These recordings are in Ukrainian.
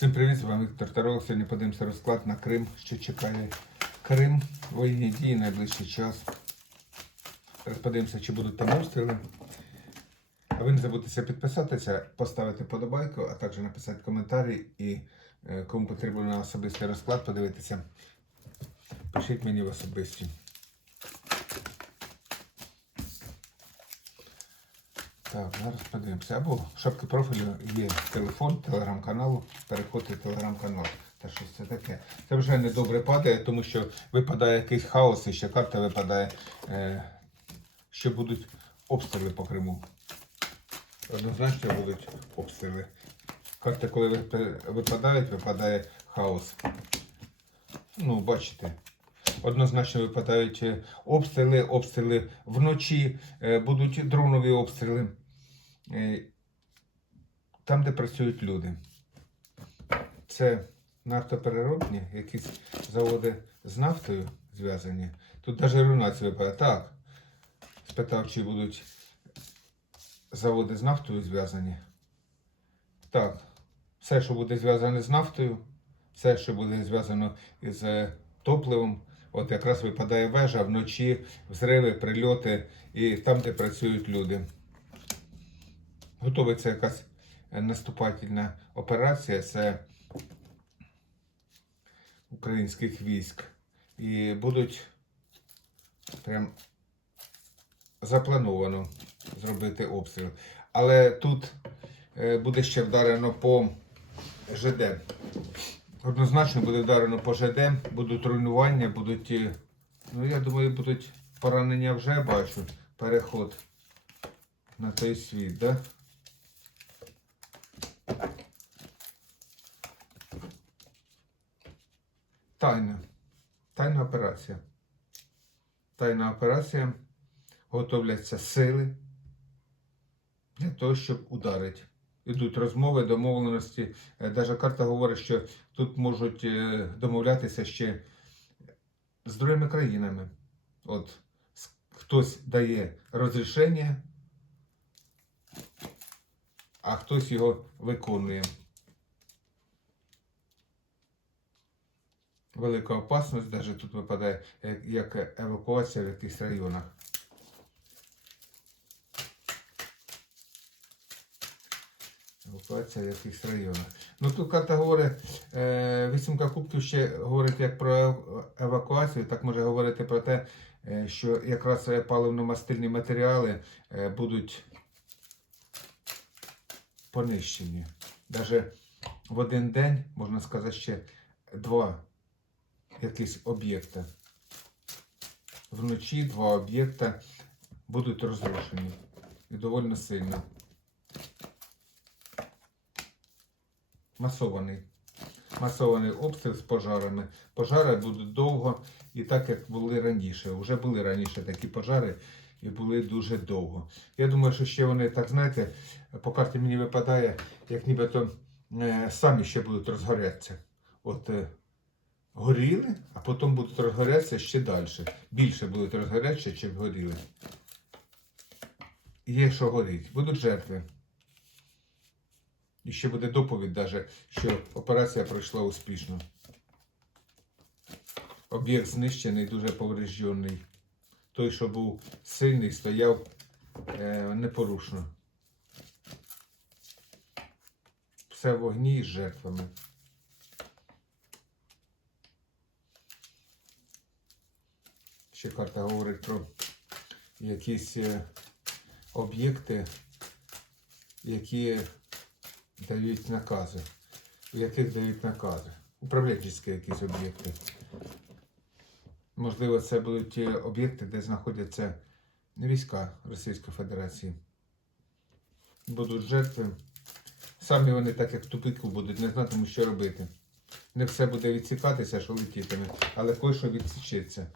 Всім привіт, з вами Віктор Тарол. Сьогодні подивимося розклад на Крим, що чекає Крим, воєнні дії найближчий час. Зараз подивимося, чи будуть там обстріли. А ви не забудьте підписатися, поставити подобайку, а також написати коментарі і е, кому потрібен особистий розклад, подивитися. Пишіть мені в особисті. Так, зараз подивимося. Або в шапці профілю є телефон телеграм-каналу. Переходьте телеграм-канал. Та щось це таке. Це вже не добре падає, тому що випадає якийсь хаос і ще карта випадає, е, що будуть обстріли по Криму. Однозначно будуть обстріли. Карти, коли випадають, випадає хаос. Ну, бачите. Однозначно випадають е, обстріли, обстріли вночі, е, будуть дронові обстріли. Е, Там, де працюють люди. Це нафтопереробні, якісь заводи з нафтою зв'язані. Тут навіть руйнація випадає. Так. Спитав, чи будуть заводи з нафтою зв'язані. Так. Все, що буде зв'язане з нафтою, все, що буде зв'язано із е, топливом, от якраз випадає вежа вночі, взриви, прильоти і там, де працюють люди. Готовиться якась наступательна операція. Це українських військ. І будуть прям заплановано зробити обстріл. Але тут е, буде ще вдарено по ЖД. Однозначно буде вдарено по ЖД, будуть руйнування, будуть, е, ну я думаю, будуть поранення вже бачу. Переход на той світ, да? Тайна. Тайна операція. Тайна операція. Готовляться сили для того, щоб ударити. Ідуть розмови, домовленості. Навіть карта говорить, що тут можуть е, домовлятися ще з другими країнами. От хтось дає розрішення, а хтось його виконує. Велика опасність, навіть тут випадає як- евакуація в якихось районах. Евакуація в якихось районах. Ну тут карта говорить, е, вісімка кубків ще говорить як про евакуацію, так може говорити про те, е, що якраз е, паливно-мастильні матеріали будуть понищені. Навіть в один день, можна сказати, ще два якісь об'єкти. Вночі два об'єкта будуть розрушені. І доволі сильно. Масований. Масований обстріл з пожарами. Пожари будуть довго і так, як були раніше. Вже були раніше такі пожари і були дуже довго. Я думаю, що ще вони, так знаєте, по карті мені випадає, як нібито е, самі ще будуть розгорятися. От е, горіли, а потім будуть розгорятися ще далі. Більше будуть розгорятися, чим горіли. Є що горіть. Будуть жертви. І ще буде доповідь, даже, що операція пройшла успішно. Об'єкт знищений, дуже повреждений. Той, що був сильний, стояв е, непорушно. Все в вогні з жертвами. Ще карта говорить про якісь е, об'єкти, які дають накази. У яких дають накази. Управленчі якісь об'єкти. Можливо, це будуть ті об'єкти, де знаходяться війська Російської Федерації. Будуть жертви. Самі вони, так як тупику, будуть, не знатимуть, що робити. Не все буде відсікатися, що летітиме, але кое-що відсічеться.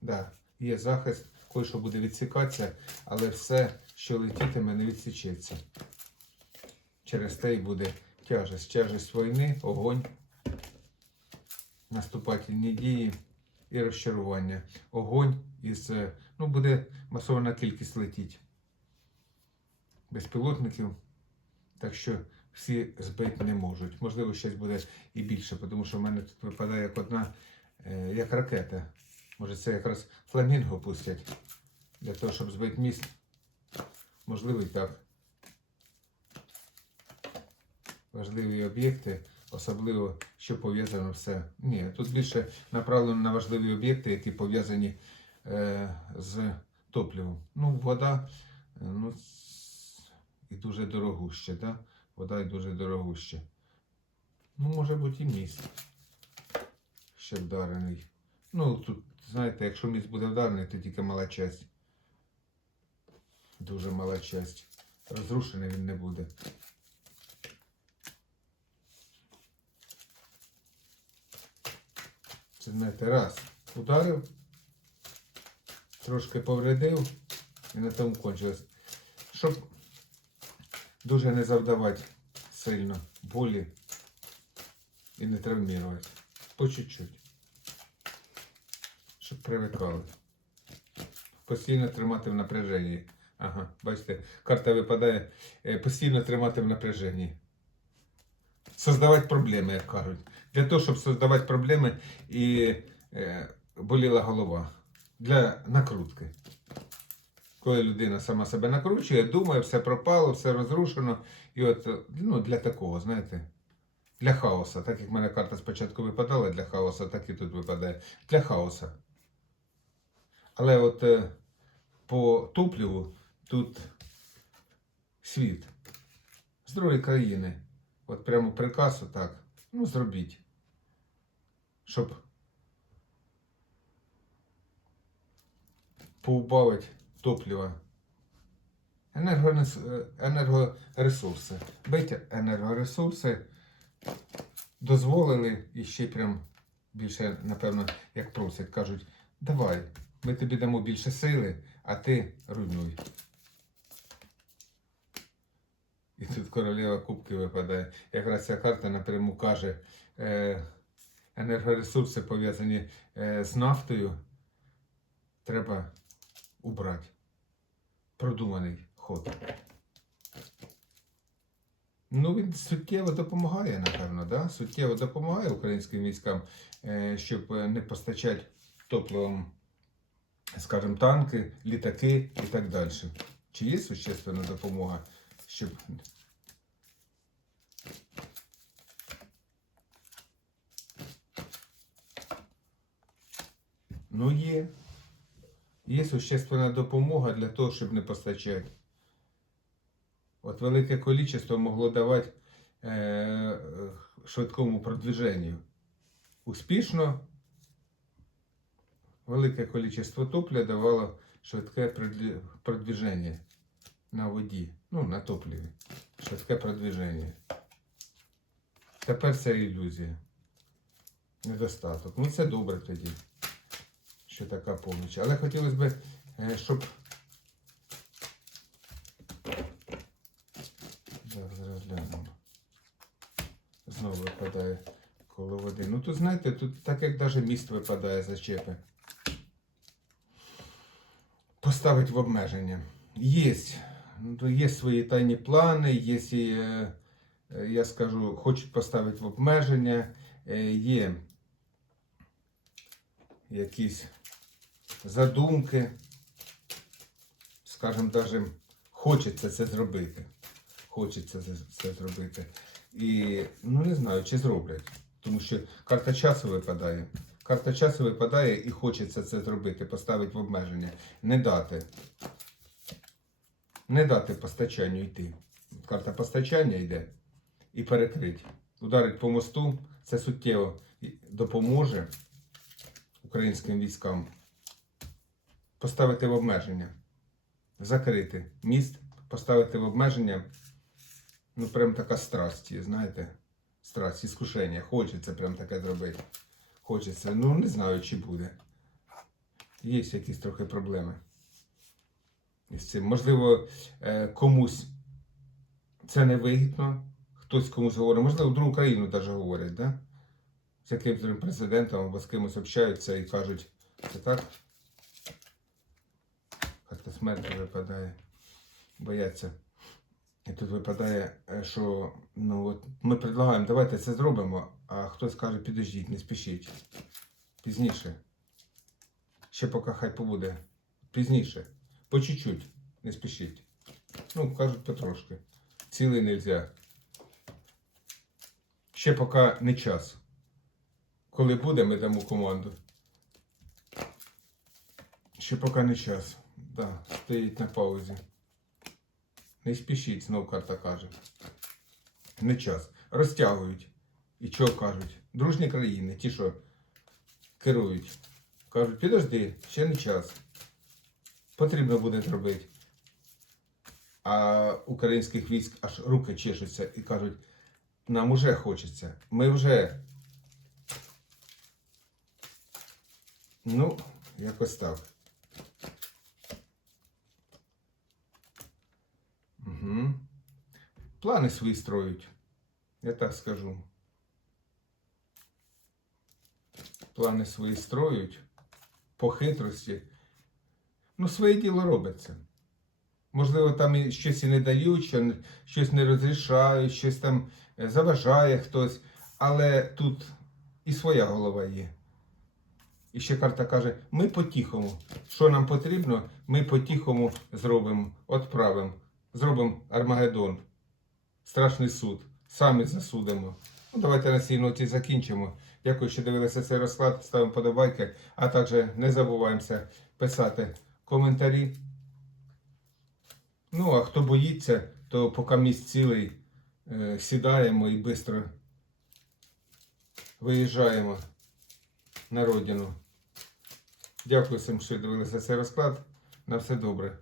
Да, є захист, кое-що буде відсікатися, але все, що летітиме, не відсічеться. Через те й буде тяжесть. Тяжесть війни, огонь, наступательні дії і розчарування. Огонь із, е, ну, буде масована кількість летіть. Безпілотників. Так що всі збити не можуть. Можливо, щось буде і більше, тому що в мене тут випадає як одна, е, як ракета. Може, це якраз фламінго пустять для того, щоб збити міст. Можливо, і так. Важливі об'єкти, особливо, що пов'язано все. Ні, тут більше направлено на важливі об'єкти, які пов'язані е, з топливом. Ну, вода, е, ну, і дуже дорогуще, да? Вода і дуже дорогуще. Ну, може бути і міст. Ще вдарений. Ну, тут, знаєте, якщо міст буде вдарений, то тільки мала часть. Дуже мала часть. Розрушений він не буде. Знаєте, раз ударив, трошки повредив і на тому кончилось. Щоб дуже не завдавати сильно болі і не травмувати. По чуть-чуть. Щоб привикали. Постійно тримати в напряженні. Ага, бачите, карта випадає. е, Постійно тримати в напряженні. Создавати проблеми, як кажуть. Для того, щоб создавати проблеми і е, боліла голова. Для накрутки. Коли людина сама себе накручує, думає, все пропало, все розрушено. І от е, ну, для такого, знаєте, для хаоса. Так як в мене карта спочатку випадала для хаоса, так і тут випадає. Для хаоса. Але от е, по топливу тут світ. З другої країни. От прямо приказ отак. Ну, зробіть. Щоб поубавити. Енергонес... е, Енергоресурси. Бить енергоресурси дозволили і ще прям більше, напевно, як просять, кажуть, давай, ми тобі дамо більше сили, а ти руйнуй. І тут королева кубки випадає. Якраз ця карта напряму каже, е, енергоресурси пов'язані е, з нафтою. Треба убрати. Продуманий ход. Ну, він суттєво допомагає, напевно, да? суттєво допомагає українським військам, е, щоб е, не постачати топливом, скажімо, танки, літаки і так далі. Чи є существенна допомога, щоб Ну, є. Є существенна допомога для того, щоб не постачати. От велике кількість могло давати е, швидкому продвіженню. Успішно велике кількість топлива давало швидке продвіження на воді, ну, на топливі. Швидке продвіження. Тепер це ілюзія. Недостаток. Ну, це добре тоді що така поміч. Але хотілося б, е, щоб. Зараз розглянемо. Знову випадає коло води. Ну тут, знаєте, тут так як навіть міст випадає зачепи. Поставить в обмеження. Є. Ну, Є свої тайні плани, є, е, е, я скажу, хочуть поставити в обмеження, є якісь задумки, скажімо, навіть хочеться це зробити. Хочеться це, зробити. І ну не знаю, чи зроблять. Тому що карта часу випадає. Карта часу випадає і хочеться це зробити, поставити в обмеження. Не дати. Не дати постачанню йти. Карта постачання йде і перекрить. Ударить по мосту, це суттєво допоможе українським військам поставити в обмеження, закрити міст, поставити в обмеження. Ну, прям така страсть, є, знаєте, страсть, іскушення. Хочеться прям таке зробити. Хочеться. Ну, не знаю, чи буде. Є якісь трохи проблеми із цим. Можливо, е, комусь це не вигідно, хтось комусь говорить, можливо, в другу країну навіть говорять, да? з якимось президентом або з кимось общаються і кажуть, це так. Карта смерті випадає. Бояться І тут випадає, е, що ну, от ми предлагаємо, давайте це зробимо, а хтось каже, підождіть, не спішіть. Пізніше. Ще поки хай побуде. Пізніше. По чуть-чуть. Не спішіть. Ну, кажуть потрошки. Цілий нельзя. Ще поки не час. Коли буде, ми дамо команду. Ще поки не час. Да, стоїть на паузі. Не спішіть, знов карта каже. Не час. Розтягують. І що кажуть? Дружні країни, ті, що керують. Кажуть, підожди, ще не час. Потрібно буде зробити. А українських військ аж руки чешуться і кажуть, нам уже хочеться. Ми вже. Ну, якось так. Плани свої строють. Я так скажу. Плани свої строють по хитрості. Ну, своє діло робиться. Можливо, там і щось і не дають, щось не розрішають, щось там е, заважає хтось, але тут і своя голова є. І ще карта каже: ми по-тихому. Що нам потрібно, ми по-тихому зробимо, відправимо. Зробимо Армагеддон. Страшний суд. Самі засудимо. Ну, давайте на цій ноті закінчимо. Дякую, що дивилися цей розклад. Ставимо подобайки, а також не забуваємося писати коментарі. Ну, а хто боїться, то поки місць цілий е, сідаємо і швидко виїжджаємо на родину. Дякую всім, що дивилися цей розклад. На все добре.